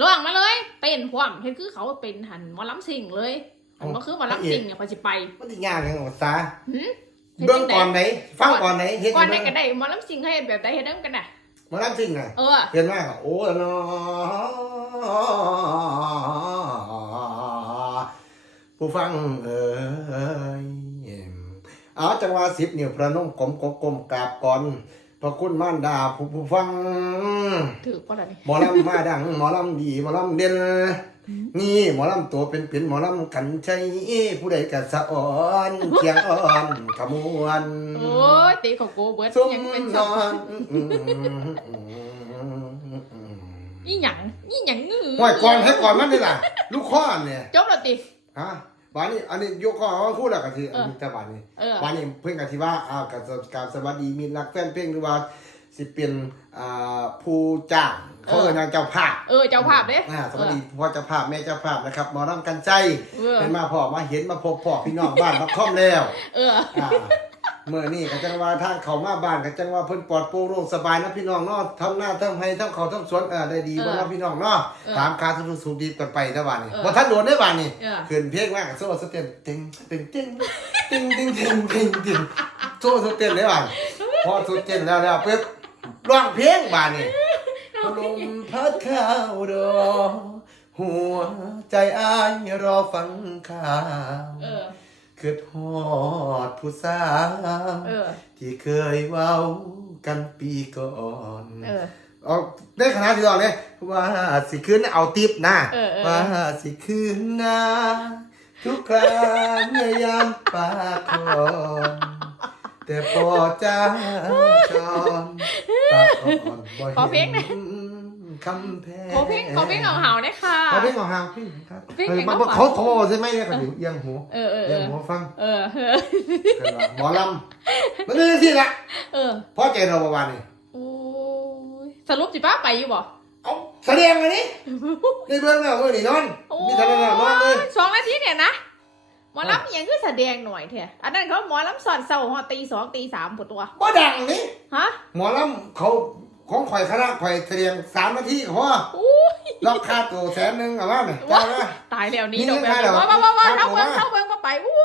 ร้องมาเลยเต้นพร้อมเห็นคือเขาเป็นหันหมอลำสิงเลยหันก็คือหมอลำสิงเนี่ยพอสิไปมันสิยากยังภาษาหืมเบิ่งก่อนไหนฟังก่อนไหนเฮ็ดก่อนได้เบิ่งก็ได้หมอลำสิงให้เฮ็ดแบบใดเฮ็ดได้กันน่ะมารับจริงอะเออเห็นไหมโอ้ละเนาะผู้ฟังเอ้ยเอาจังหวะสิบนิ้วประนมกลมกลมกลมกราบก่อน พระคุณมารดาผู้ผู้ฟัง ถือป่ะล่ะนี่หมอลำมาดัง หมอลำดีหมอลำเด่นนี่หมอลำตัวเป็นเป็นหมอลำกันใจผู้ใดกัสะอ่อนเคียงอ่อนขมวนโอ้ยตีของโกเบิร์ดซุ่มยังเป็นนสอองนอีหยังอีหยังงือห่วยก่อนให้ก่อนมันนี่ล่ะ ลูกข้อนเนี่ยจบแล้วติฮะ บานนี้อันนี้ยกข้อมาพูดแล้วกันทีเออมีแต่บานนี้เออบานนี้เพิ่งกันที่ว่าอ่าการการสวัสดีมีรักแฟนเพลงหรือว่าสิเป็นอ่าผู้จ้างเขาเอ่ยนางเจ้าภาพเออเจ้าภาพเด้อ่าสวัสดีพ่อเจ้าภาพแม่เจ้าภาพนะครับหมอรำกันใจเออเป็นมาพ่อมาเห็นมาพบพ่อพี่น้องบ้านมาค่อมแล้ว เอออ่า เมื่อนี่ก็จังว่าทางเขามาบ้านก็จังว่าเพิ่นปลอดโปร่งโล่งสบายนะพี่น้องเนาะทำหน้าทำให้ทำเขาทำสวนเออได้ดีบ่เนาะพี่น้องเนาะเออตามการทุกๆสุขดีกันไปนะบ้านนี้เออบ่ทันโดนได้บ้านนี้เออขึ้นเพลงมากโซ่สเต็มติงติงติงติงติงติงติงติงโซ่สเต็มได้บ้านพอสุดเต็มแล้วแล้วปึ๊บร้องเพลงบ้านนี้ลมพัดเข้าดอกหัวใจอ้ายรอฟังข่าว เออคือทอดผู้สาวเออ ที่เคยเว้ากันปีก่อนเออ เอาในขณะที่เราเนี่ยว่าสิคืนเอาติปนะเออเออ ว่าสิคืนนาทุกครั้งในยามปากคอนแต่พอจ้าจอนปากอ่อนบ่ขอเพลงหน่อยเห็น คำแพงขอเพลงขอเพลงเหงาๆเนี่ยค่ะขอเพลงของหางพี่ครับเพลงเออแห่งมันความฝันเขาเขาบอกใช่ไหมเนี่ยเขาอยู่เอียงหูเออเออเอีเอยงอหูฟัง เออเออเกิดว่าหมอลำมันนี่สิละเออพ่อใจเราประมาณนี้โอ้ยสรุปจิป้าไปอยู่บ่เอาแสดงเลยนี่ในเบื้องหน้าเมื่อนี่นอนโอ้มีแต่ละหน้านอนเลยสองนาทีเนี่ยนะหมอลำอหย่างคือแสดงหน่อยเถอะอันนั้นเขาหมอลำสอนเสาร์หอตีสองตีสามปวดตัวบ่ดังนี่ฮะหมอลำเขา ของข่อยคณะข่อยแสดงสามนาทีก็พออู้รอบค่าตัวแสนหนึ่งเอาว่าไหมจ้าไหมตายแล้วนี้นี่ดอกแบไม่บใช่เหรอว่าว่าว่าว่าครัเท่าบเบิ้งผมว่าเท่าเบิ้งมาไปอู้